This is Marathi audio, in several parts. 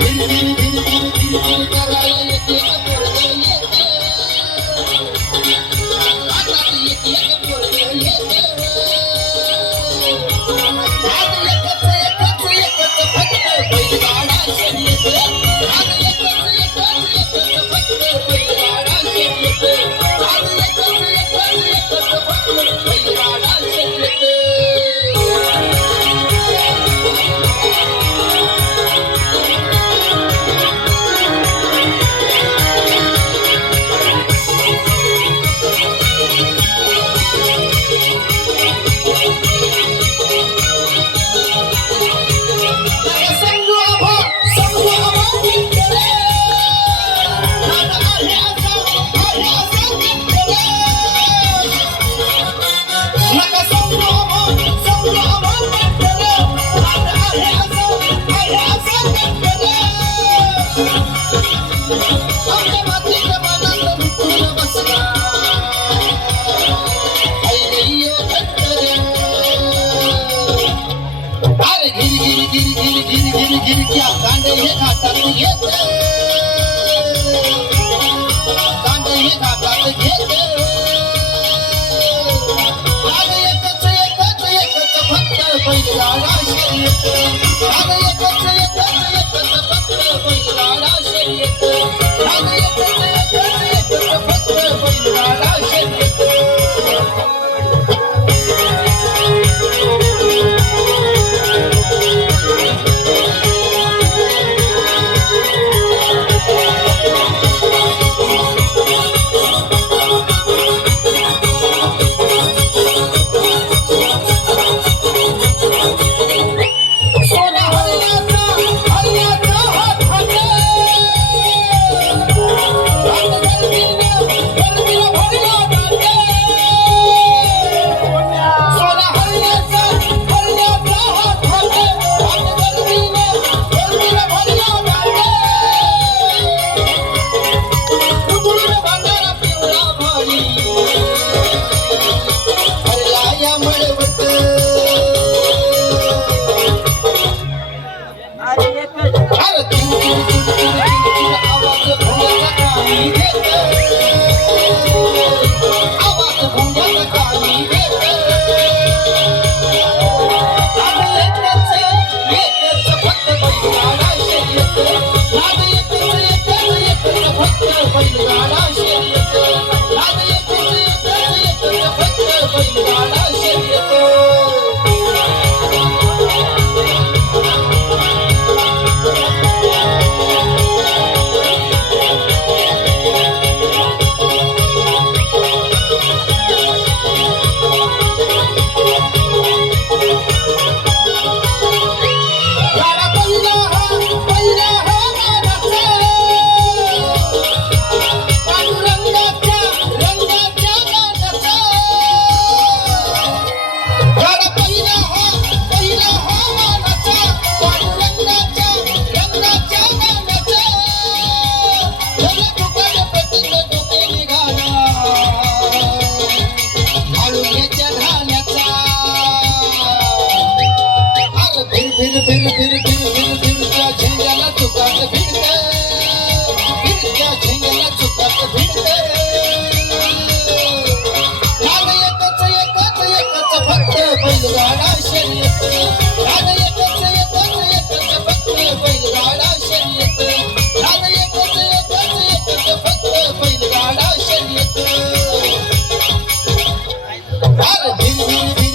Thank you. गिर गिर गिर गिर गिर गिर गिर गिर क्या कांड ये घाटा तू ये Yeah. फिर फिर फिर फिर फिर फिर त्या झिंगाला चुकात भिडते फिर त्या झिंगाला चुकात भिडते काल एकच एकच एकच फक्त बैलगाडा शर्यत। काल एकच एकच एकच फक्त बैलगाडा शर्यत। काल एकच एकच एकच फक्त बैलगाडा शर्यत। काल भिर भिर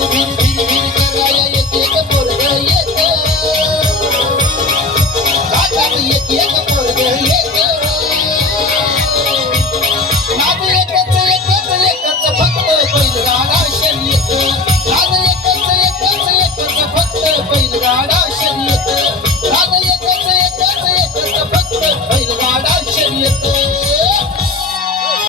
Thank you.